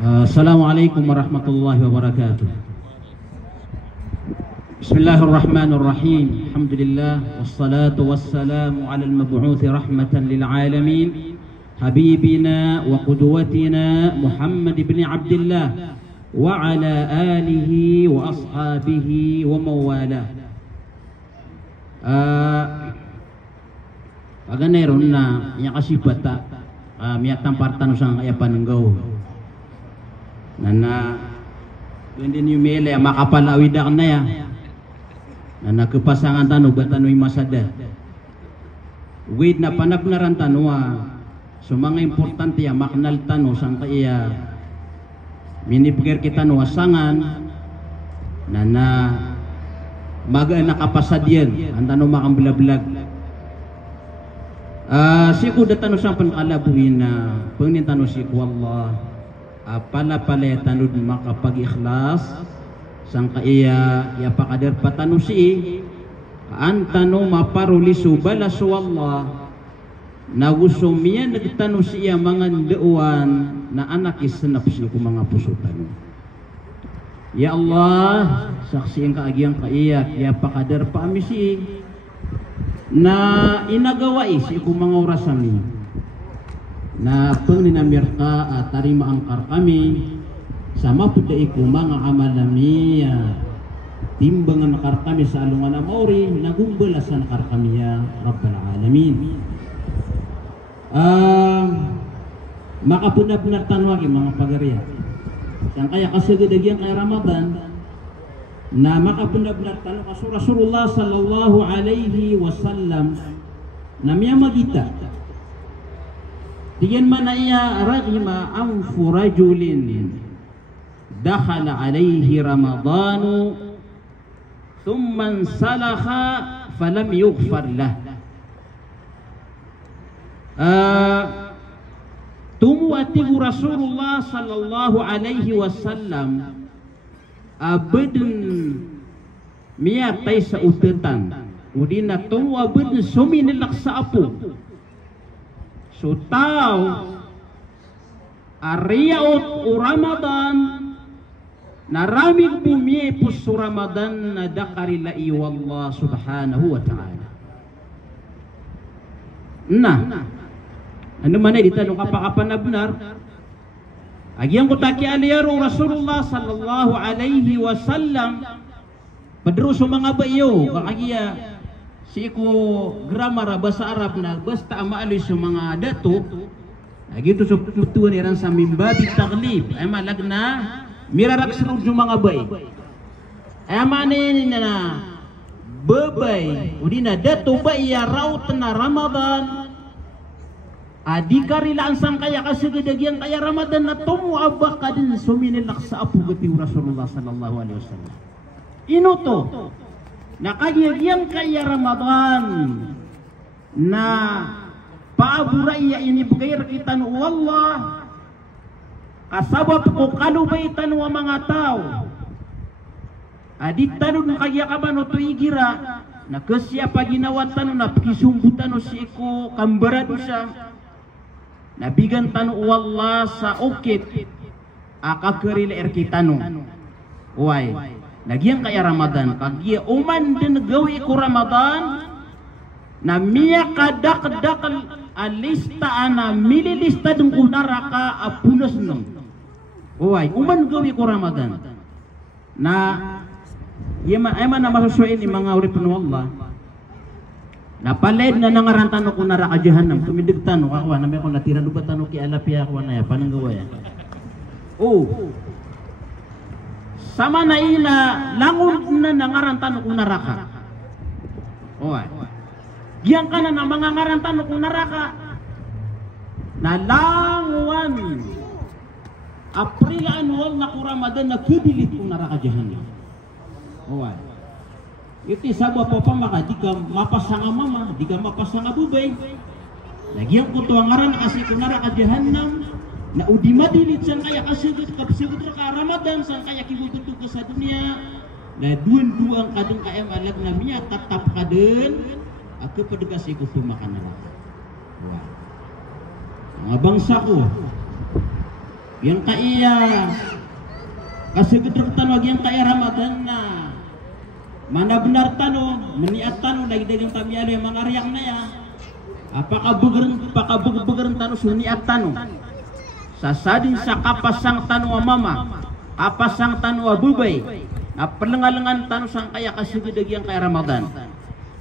Assalamualaikum warahmatullahi wabarakatuh. Bismillahirrahmanirrahim. Alhamdulillah wassalatu wassalamu ala al-mab'uthi rahmatan lil alamin habibina wa qudwatina Muhammad ibn Abdullah wa ala alihi wa ashabihi wa mawala. Paganayron na yakasipata miyak tampartan usang kaya panenggaw nana kundi ni mele makapalawidak na ya nana kepasangan tanu batanoy masada wid na panagnaran tanwa so mga importante ya maknal tanu sang kaya minipger kita no wasangan nana maga nakapasadyan ang tanu makambilablag siku datano sang pankalabuhin na pangintano siku Allah pala tanud makapag-ikhlas sang kaya ya pakader patano si antano maparulisu balasu Allah na gusto miya nagtano siya mga deuan na anak isenap siya kung mga pusutan. Ya Allah saksi ang kaagyang kaiyak ya pakader paamisi na inagawa isi kung mga orasami na panginamirka at tarima angkar kami sama puda iku mga amalami timbangan nakar kami sa alungan amori nagumbalasan nakar kami ya Rabbal Alamin. Makapunab-punab tanwagi mga pagarya yang kaya kasagadagyang kay Ramadan na makapunab-punab tanwag kaso Rasulullah sallallahu alaihi wasallam na miya magita diyan man iya ragima anfu rajulin dakhala alayhi ramadanu thumma salakha falam yughfar lah tumuatigu Rasulullah sallallahu alaihi wasallam abedun miyatay sa utetan udina tumu abedun suminilak sa apo so tao ariyaot o Ramadan naraming pumipos sa Ramadan na dakarila iyo Allah subhanahu wa ta'ala na ano man ay dito nung kapakapanabnar agyang kutaki aliyaro Rasulullah sallallahu alaihi wasallam padruso mga bayo kakagya siku grammar bahasa Arab na basta maaloy sa mga dato agito sa tutuan iran sa mimbabi taglib ay malagna mirarak sa mga bay ay manin na babay udina dato ba iya raut na Ramadan adikarilaan sang kaya kasigadagyang kaya Ramadan na tumuabak ka din suminilak sa apo gati Rasulullah sallallahu alaihi wasallam ino to nakagyagyan kaya Ramadan na paaburaya inibgayr kita no Allah kasabab ko kanubaitan wa mga tao adit tanong kaya kaman o tuigira na kasya paginawatan na pakisumbutan o si ko kambarado siya nabigan tanu Allah sa ukit akakarila kita no why nagyang kaya Ramadan kagya uman din gawi ko Ramadan na miya kadak-dak alista ana mililista dun kunaraka apunas nung uy uman gawi ko Ramadan na yaman na masusuin ni mga urip ng Allah na paled na nangarantan ko kunaraka jahannam tumidigtan ko ako na may ko natira lubatan ko kialapya ako na ya pananggawa ya sama na ina langon na nangarantan ko naraka oy giyan ka na mga ngarantan ko naraka na languan April annual na ko Ramadan na kudilit ko naraka jahannam oy iti sabwa pa maka di ka mapasanga mama di ka mapasanga bubay lagi ang kutuangaran kasi ko naraka jahannam na udi madilit sang kaya kasugod kapsugod ka Ramadan sang kaya kibututo ko sa dunia na duan-duang kadang kaya malag na miya tatap kadun ako padagasi ko tumakan na lang mga bangsa ko yang kaya kasugedeg tanu yang kaya Ramadan na mana benar tanu meniat tanu lagi dagang kami ada yang mangariak na ya apakah begeran tanu suniat tanu sasadin sa kapasang tanu mama kapasang tanu bubay na perlengalengan tanu sang kaya kasugedeg yang kaya Ramadan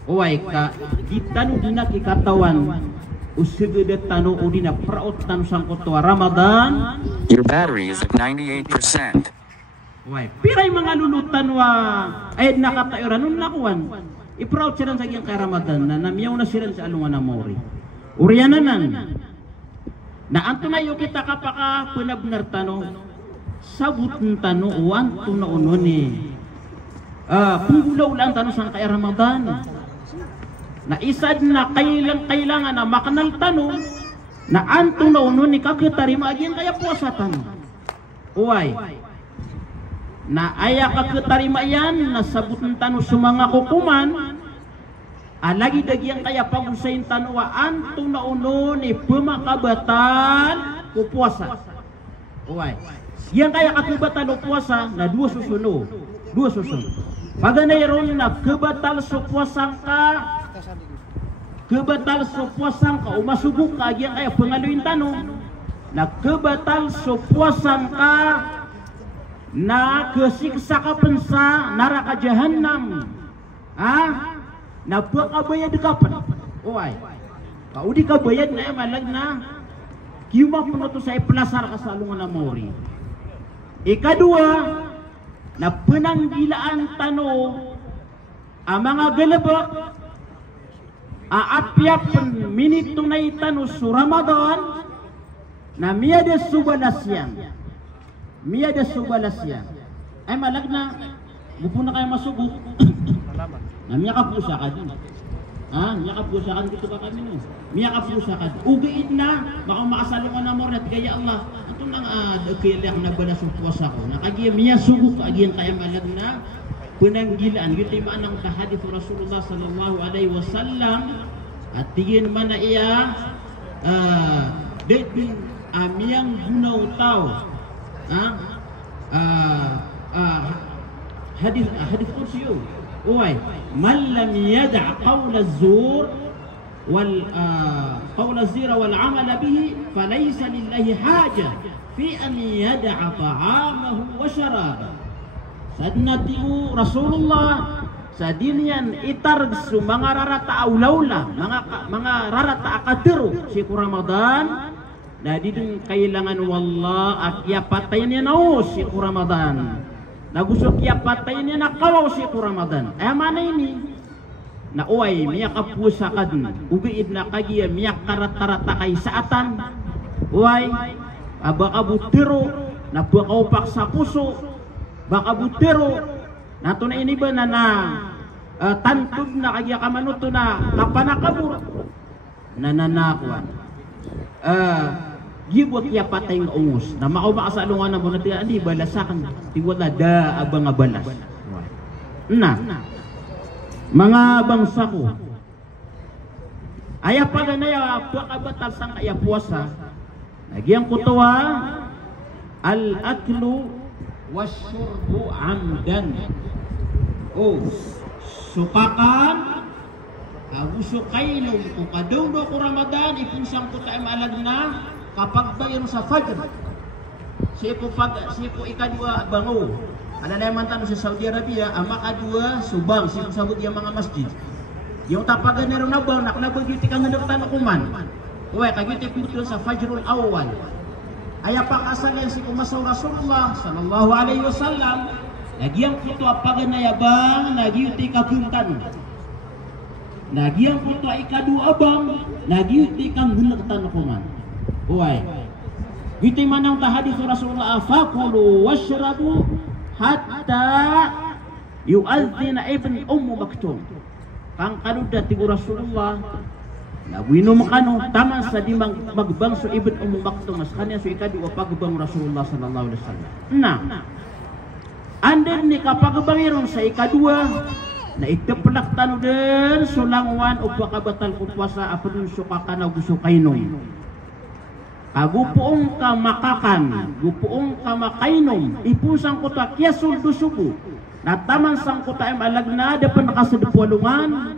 uway ka di tanu dina kikatawan usugedeg tanu udina praot tanu sang kutua Ramadan. Your battery is at 98%. Uway piray mga lulutan wa ay nakatayuran nun nakuan ipraot siya sa kaya Ramadan na namiyaw na siya sa alungan na mori uriananan na anto na yung kita kapaka punabnar tano sabut tano uwan to na unon punggulaw lang tano sa kaya Ramadan na isad na kailangan na makanal tano na anto na unon ni kakitarima agyan kaya puasa tano uway na aya kakitarima yan na sabut tano sa mga kukuman lagi dagyang kaya pag-usayin tanwa anto na unon ni pumakabatal kupuasa uway yan kaya kakibatan puasa na dua susunod paganayron na kebatal sa puasang ka umasubok ka yan kaya pangaluin tanong na kebatal sa puasang ka na kesiksa ka pensa naraka jahannam na pakabayad kapan uway kaudi kabayad na malag na kiyuma po na to sa iplasar kasalungan na mori ikadua na penanggilaan tano ang mga galabak aapyap minito na itano su Ramadan na miyada subalasyan ay malag na gupo na kayo masubok na miya kapusa ka din miya kapusa ka dito ka kami no miya kapusa ka ugiit na baka makasalo ka na mo at kaya Allah ito nang kaya na balas ang puasa ko nakagaya miya subok agyan kaya malag na penanggilaan yun ay maanang kahadith Rasulullah sallallahu alaihi wasallam at tigin man na iya dating amiyang gunaw tao hadith kursiyo uway man lam yada' qawla az-zur قول الزير والعمل به فليس لله حاجة في أن يدع طعامه وشرابه sadnati'u Rasulullah sadinian itargsu mga rarata aulawla mga rarata akadero si Ramadan na didin kailangan wallah at yapatay niya na si Ramadan nagusok yapatay niya na kawaw si Ramadan ay mana ini na uway miyak kapusa kad ugiid na kagiya miyak karat-tarata kay saatan uway baka butiro na baka sa puso baka butiro nato na ini ba na tantod na kagiya kamanuto na kapanakabur nananakuan gibot ya patay ng ungus na makaumakasaalungan na mo na tiyan di balasakan tiwala da abang balas na mga bangsa ko aya paganaya pakabatal sang kaya puasa nagyang kutuwa al-aklu wasyurbu amdan sukakan agusukay nung kung kadawdo ko Ramadan ipunsang ko tayo maalag na kapag bayan sa fajr sipo ikadwa bango ala na man tanong sa Saudi Arabia ang makadua subang sipo sabot yung mga masjid yung tapagan na rin na bang naknabagyuti kang hanaptan kuman uwe kagyuti pinto sa fajrul awal aya pakasalan si kumasaw Rasulullah sallallahu alaihi wasallam nagyang puto apagan na yabang nagyuti kapuntan nagyang puto ikadua bang nagyuti kang hanaptan kuman uwe giti manang tahadis Rasulullah faqulu washrabu hatta yu'adzina ibn Maktum kang kanuda ti Rasulullah nawinom kanu taman sa di magbangso ibn Maktum mas kanya so ikadi wa pagbang Rasulullah sallallahu alaihi wasallam na anden ni kapagbangiron sa ikadua na iteplak tanu den sulangwan o pakabatal ko puasa apun suka kana gusto kainom Kagupuong ka makakan, gupuong ka makainom, ipusang ko ta kya suldo subo. Nataman sang ko ta alag na dapan nakasadapwalungan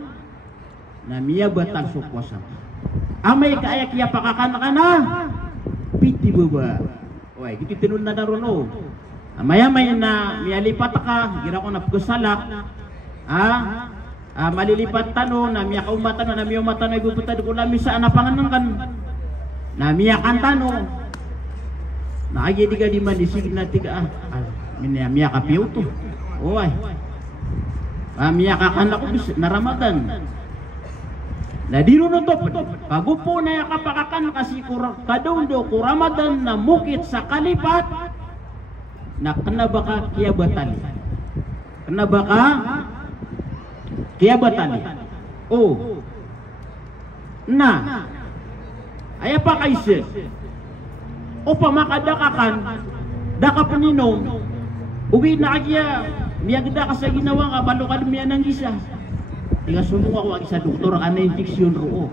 na miya batang sukwasang. Amay kaayak ya pakakan ka na. Piti baba. Oy, kiti tinun na daron o. Amay-amay na miyalipat ka, gira ko na pagsalak. Malilipat tano na miya kaumatan na miya umatan ay guputan ko lami sa anapangan kan. Na miya kan tano. Naagi di ka di man isig na tiga miya kapiyo to. Oy. Miya kakan ako na Ramadan. Na diro no to pagupo na kapakakan kasi kadaundo ko Ramadan na mukit sa kalipat na kanaba kiyabatan. Kanaba ka kiyabatan. Oh. Na. Aya pa kaise. O pa makadakakan daka paninom. Uwi na kaya miyagda ka sa ginawa ka balukad miya ng isa. Tiga sumbong ako ang isa doktor ka na injeksyon roo.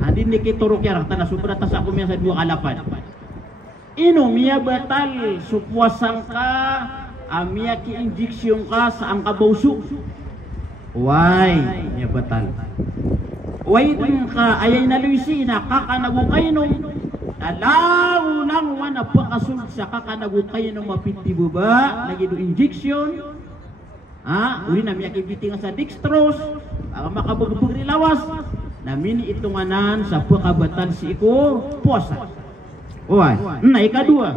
Andi ni kituro kaya rakta na sobra tas ako miya sa dua kalapan. Ino miya batal supuasang ka miya ki injeksyon ka sa ang kabawso. Why miya batal. Why din ka ayay na luisi na kakanagukay nung alaw lang wana pakasud sa kakanagukay nung mapiti baba lagi do injeksyon. Uli na miya kibiting sa dextrose makabagpagri lawas na mini itunganan sa pagkabatan si iko puasa. Oy, na ikadua.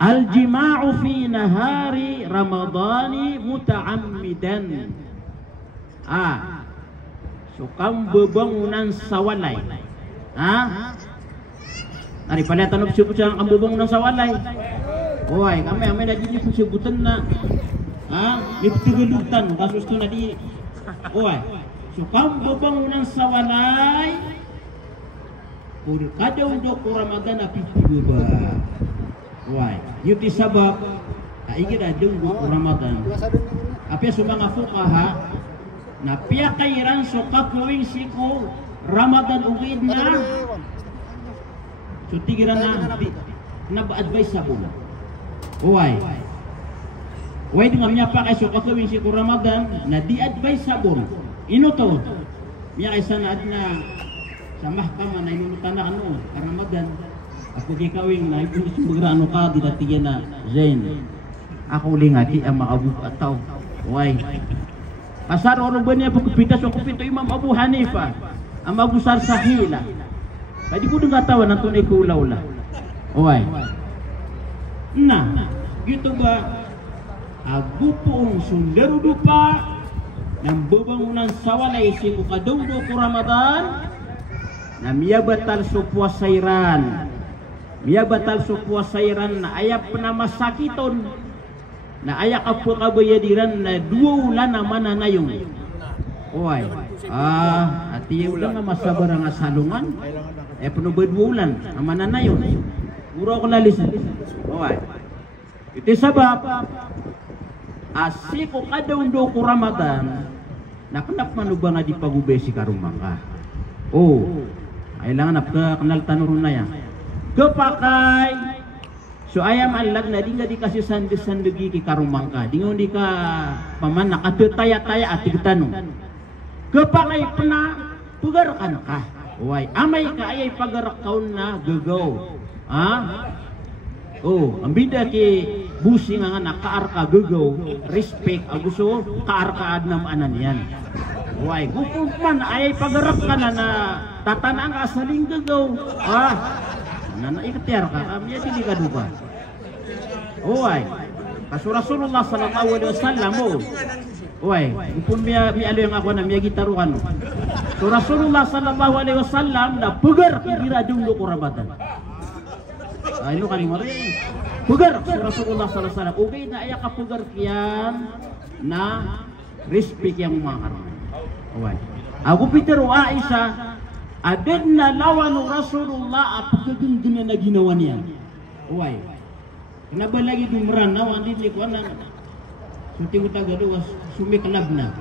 Al-jima'u fi nahari Ramadani muta'ammidan. Sukang bebangunan sa walay. Nari pala tanong siya ang bebangunan sa walay. Oy, kami na dili sebutan na iptigalutan kasus to na di. Oy, sukang bebangunan sa walay. Puro kadaw do ko Ramadan apiti baba. Oy, yuti sabab kaigid adung do ko Ramadan. Apya sumanga fuqaha na piya kairan so kapawing siko Ramadan ugid na. So tigiran na ba-advise sa bulan. Oy. Way di nga pa kay so kapawing siko Ramadan na di-advise sa bulan. Ino to? Miya kay sanad na sa mahkama na inunutan na Ramadan. Ako gikawing na ipunis yung bagrano ka dinatigyan na Zain. Ako uling ati ang makabuk ataw. Oy. Asar orang ba niya pagkupitas o kupito Imam Abu Hanifa ang magusar sa hila. Kadi ko nga tawa ng tunay kulaw la. Oy. Na, gitu ba agupong sundaro dupa ng bubangunan sa walay si kadungdo ko Ramadan na miya batal so puasairan. Miya batal so puasairan na ayap na masakiton na ayak apo kabayadiran na duwa naman na yung. Oy. Ati ulang nga masabar nga salungan. Penubad wulan naman na yung. Uro ko lalisan. Oy. Iti sabab asiko kadaundo ko Ramadan nakanap manuba nga di pagubay si karumang ka. Kailangan napkanal tanurun na yan. Kapakay so ayam alag na di nga di kasi sandagi ki karumang ka. Di nga di ka paman nakatutaya-taya at tigtanong. Kapakay pna pagarakan ka. Uway, amay ka ayay pagarakaw na gagaw. Ang bida ki busi nga nakaarka gagaw, respect, aguso kaarkaad na maanan yan. Uway, gupuman ayay pagarak ka na tatanang ka sa ling gagaw. Naikatiar ka, kami hindi ka duba. Uway, kaso Rasulullah sallallahu alaihi wasallam uway, upun miya alo yung ako na miya gitarukan. So Rasulullah sallallahu alaihi wasallam na pugar kira dunglo ko Ramadan. Ino kalimari. Pugar si Rasulullah sallallahu alaihi wasallam. Okay na aya ka pugar kiyan na respect yang mga karon. Uway. Ako Peter o Aisha aded na lawan ng Rasulullah apagagin na ginawa niya. Uway. Nabalagi dumran na wandi ni ko na. Suti ko tagado was sumiklab na.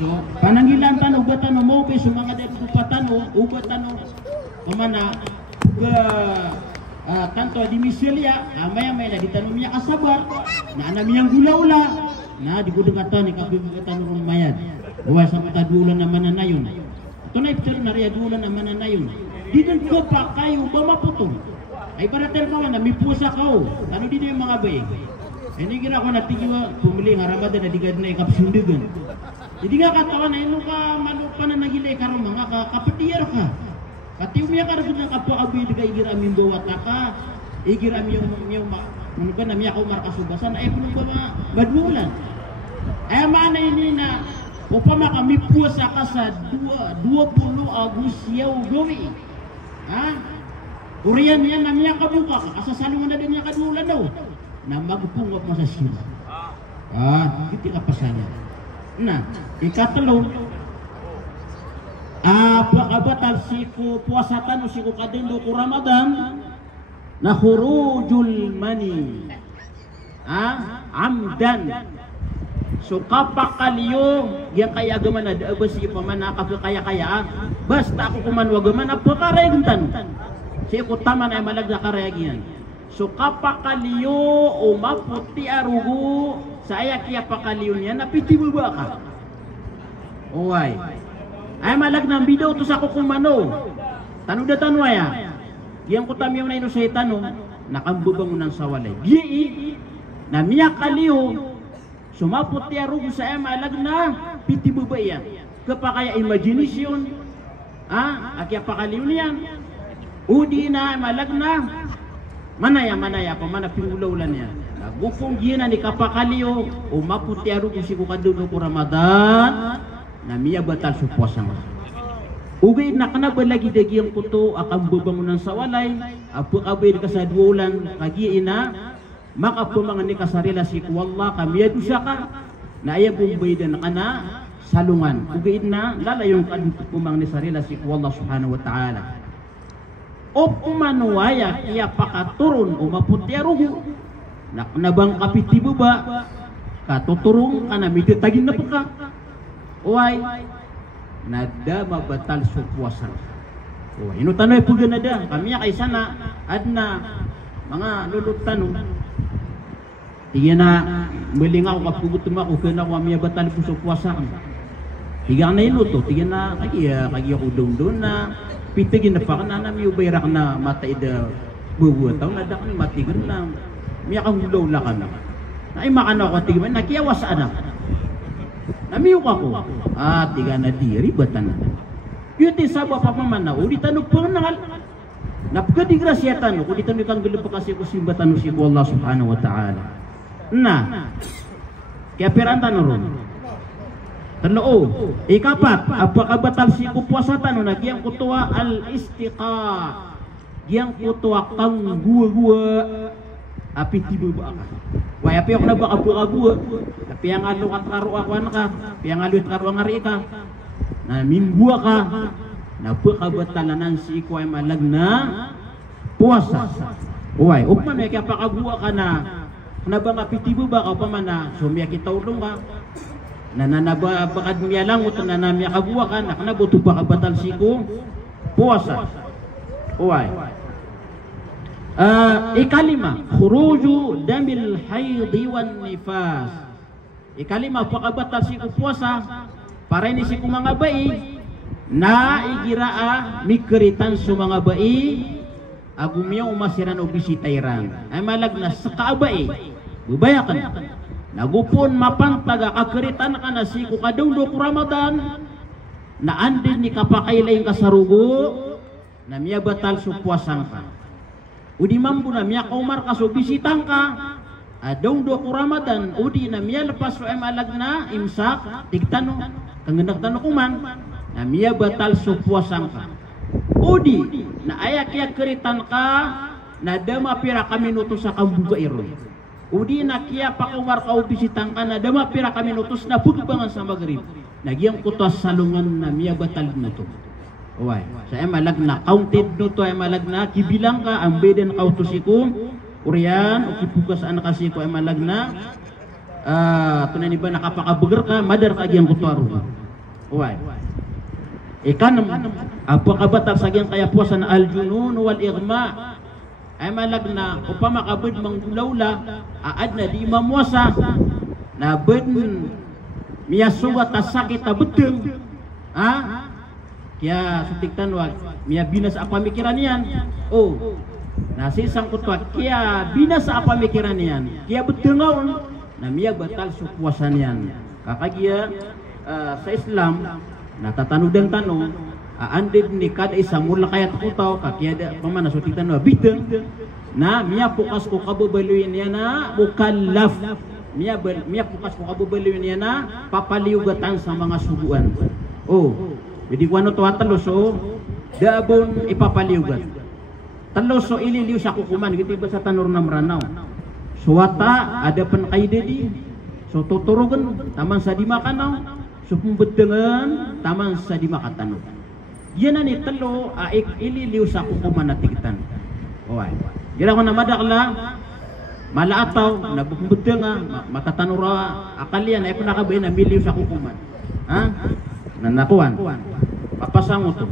So pananggilan tano ubatan mo be sumanga det upatan ubatan pamana ke tanto di miselia amaya maya di tanumnya kasabar na anamiyang gulaula na di gudengatan ni kabibatan rumayad wa samta dulan na mananayon ito na ipter na ria dulan na mananayon di den ko pa kayo ba maputong ay baratel ka na mipusa kao ano di yung mga bae ini kira ko na tigiwa pumili nga Ramadan na digad na ikapsundugan jadi nga katawan na ino ka malupa na nagilay ka rin mga kapatiyar ka katiw miya ka rin ng kapo aboy diga igira aming bawata ka igira aming ano ba na miya ka umarkasubasan ay puno ba madmulan ay mana ini na upama kami puasa ka sa 20 Agusyaw gawi ha Urian yan na miya kabuka ka kasasalungan na din niya kadmulan daw na magpungot mo sa sila gitu ka pasanya nah ikatalo pagkabatal siku puasatan o siku kadendo ku Ramadan na khurujul mani amdan so kapakaliyo yang kaya agaman na si pamana kaya basta ako kumanwa gaman apakara guntan siku taman ay malagda karayagyan so kapakaliyo o maputi arugo saya kia pakaliyo niya napiti baba ka oy ay malag ng video to sa kukumano tanu da tanwaya yang kutamiyaw na ino sa itano nakambubang ng sawalay gii na miya kaliyo sumaputi arugo saya malag na piti baba yan kapakaya imagination akia pakaliyo niyan udi na malag na manaya pamana pinulaulan niya gupong gina ni kapakaliyo o maputi arugo si kukadulo ko Ramadan na miya batal sa puasa mo ugay na kanaba lagi dagi ang puto akang babango ng sawalay apakabay ka sa duulan kagiin na makapumangan ni kasarila si kuwalla kamiya dusya ka na aya bumbay din ka na salungan ugay na lalayon ka pumang ni sarila si kuwalla subhanahu wa ta'ala o pumanuwaya kaya pakaturun o maputi arugo naknabang kapiti baba katuturong ka na mititagin na po ka uway nada mabatal sa puasa uway ino tanoy po ganada kami kay sana adna mga lulutan tiga na malingaw kapugutum ako kaya na kami batal po sa puasa tiga na ino to tiga na kaya ako doon na pitigin na pa ka na nami ubayrak na mataida bubuataw na dakan matigan na miya kang hulaw la ka na ay makanaw ka tigiman nakiyawas anak namiyo ka ko tiga na diri batan yun ti sabwa pa pamana ulitan no pang nangal napkadigrasyatan no ulitan no kang gulub kasi ko simbatan no si Allah subhanahu wa ta'ala na kaya peranta no ron tanoo ikapat apakabatal si kupuasatan no nagyang kutuwa al istiqa giyang kutuwa kang guwa api tiba ba ka way api ako na ba kabuka api ang alo katraro ako ka api ang alo katraro ngari ka na mimbuwa ka na pagkabatalanan si iko ay malag na puasa way upman ay kaya pakabuwa ka na ba api tiba ba ka pa man na sumiya kita ulong ka na nanabakad miya lang uto na namiya kabuwa ka na kanabuto pa kabatal si iko puasa way ikalima khuruju damil haidhi wan nifas ikalima pakabatal si puasa para ini si mga bai na igiraa mikritan sa mga bai agumiyaw umasiran o bisitairan ay malag na sa kaabai bubayakan nagupon mapantaga kakeritan ka na si kukadungdo ku Ramadan na andin ni kapakailayin kasarugo na miya batal sa puasang ka udi mampu na miya kaumar ka so bisitang ka adong do ku Ramadan udi na miya lepas so alag na imsak tigtano kangendak tano kuman na miya batal so puasang ka udi na ayak ya keritan ka na dama pira kami nutos sa kambuga iro udi na kiya pakumar ka bisitang ka na dama pira kami nutos na pugbangan sa magrib nagyang kutos salungan na miya batal na to Uway, saya malag na counted no to ay malag na kibilang ka ang beden kautusikum Urian o kipukas anak kasi ko ay malag na tunay ba nakapakabugar ka madar ka gyang kutwaro Uy. Ikan apa kabatal sagyang kaya puasa na al-junun wal igma ay malagna upama kabud manggulawla aad na di mamuasa na bud miyasuwa ta sakit ta beteng ha kaya sutiktan wag miya binas apa pamikiran yan oh nasi sangkutwa kaya binas apa pamikiran yan kaya betengaw na miya batal supuasan yan kakagiya sa Islam natatanudang tanong andid ni kada isa mula kayat kutaw kakiyada pamana sutitan wa biteng na miya pukas ko kabubaluin niya na mukallaf miya pukas ko kabubaluin niya na papaliugatan sa mga subuan oh jadi kuano to taloso dabon ipapaliugat taloso ililiw sa kukuman gitu ba sa tanur na maranaw suwata ada penkaide di so tuturugan taman sa di makanaw supumbedengan taman sa di makatano yan ni talo aik ililiw sa kukuman na tigitan oy gira ko na madakla malaataw nabumbedenga matatanura akalian ay kunakabay na miliw sa kukuman ha nanakuan papasang to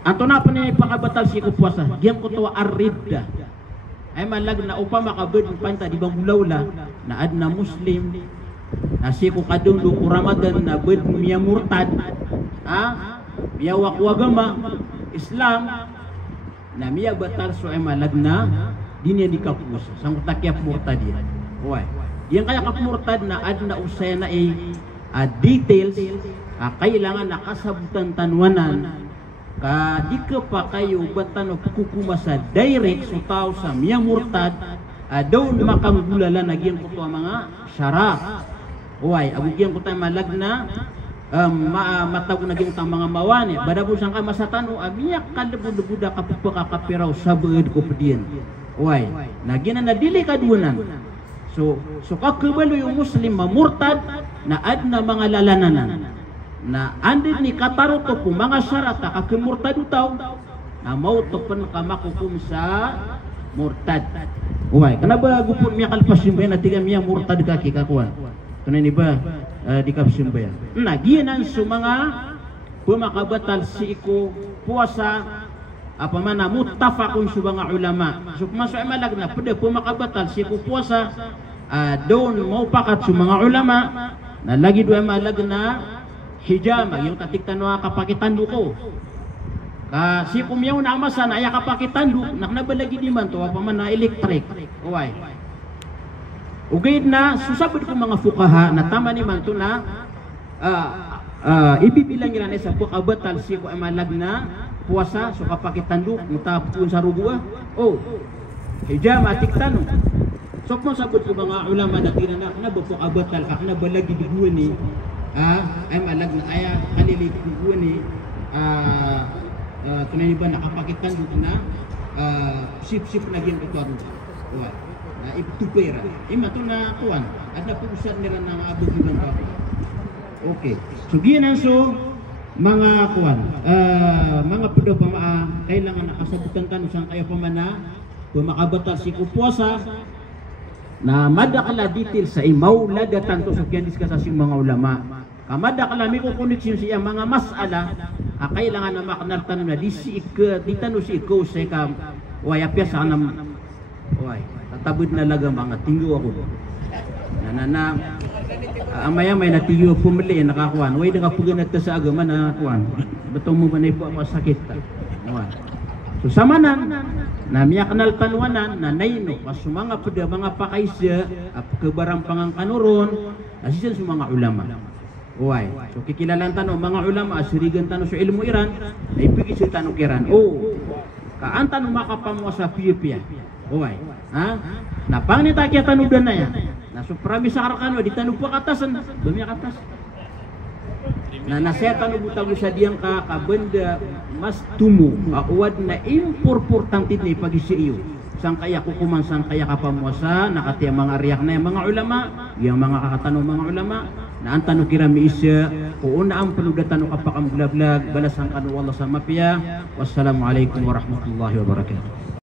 anto na pa ni pakabatal si kupuasa diyan ko to arridda ay malag na upama kabud panta di bang bulawla na ad na muslim na si ko kadungdo ko Ramadan na bud miya murtad miya wakwagama Islam na miya batal so ay malag na di niya di kapus sang takyap murtad yan oy yan kaya kapmurtad na ad na usay na details kailangan nakasabutan tanwanan di ka pa kayo batan o kukumasa direct so tao sa miya murtad daw makangulala nagyan ko to mga syara uy agugyan ko tayo malagna matawag nagyan ko mga mawani badabo sang ka masatano miya kalabud-buda kapagpakakapiraw sa beed ko pediyan uy nagyan na dili kadunan so kakabalo yung muslim mamurtad na ad na mga lalananan na andin ni kataruto po mga syarata kakimurtado tao na mautopan ka makukum sa murtad uy kanaba gupon miya kalpasimbayan na tiga miya murtad kaki kakuan kanay ni ba di kapsimbayan na giyanan sa mga pumakabatal si iko puasa apa mana muttafaqun sa mga ulama so maso ay malag na pwede pumakabatal si iko puasa doon mau pakat sa mga ulama na lagi doon malag na hijama yung katiktan wa kapakitandu ko si kumyaw na amasa na aya kapakitandu naknabalagi di man to pa man na electric uy ugid na susabod ko mga fukaha na tama ni man to na ibibilang nila sa pakabatal si ko amalag na puasa so kapakitandu mutapon sa rugwa hijama tiktano so kung sabod ko mga ulama na tinanak na pakabatal kak na balagi biguan ni ay malag na aya kanilit ko ni tunay ba nakapakitan dito na sip-sip na gin ito na iptupera ima to na kuan at napusat nila ng abog ibang kapo okay so ginan so mga kuan mga pudo pa kailangan nakasabutan kan sang kayo pa man na makabatal si kupuasa na madakala detail sa imaw ladatan to sa discuss sa mga ulama kamadakala mi ko connection siya mga masala kailangan na makanaltan na di tanong si ikaw sa kam waya piyasa na way tatabud na laga mga tinggo ako na amaya may natiyo pumili nakakuan way nakapugan at sa agama na kuan bato mo banay po ako sakit so samanan na miya kanal tanwanan na nayno kas mga pud mga pakaisya kebarang pangang kanuron asisan sa mga ulama uy so kikilalan tanong mga ulama asirigan tanong sa ilmu Iran ay pigi sa tanong Iran kaan tanong makapamuha sa Piyapia uy na pangnita kaya tanudan na yan na suprami sa karakan di tanong po katasan dumiya katas na nasetan ubutang sa diyang kakabenda mas tumo uwad na importante ni pag-isiyo sang kaya kukuman sang kaya kapamuasa nakatiya mga riyak na yung mga ulama yung mga kakatanong mga ulama na ang tanong kirami isya kung na ang panudatan o kapakambulablag balasang kanu Allah sa mapya wassalamualaikum warahmatullahi wabarakatuh.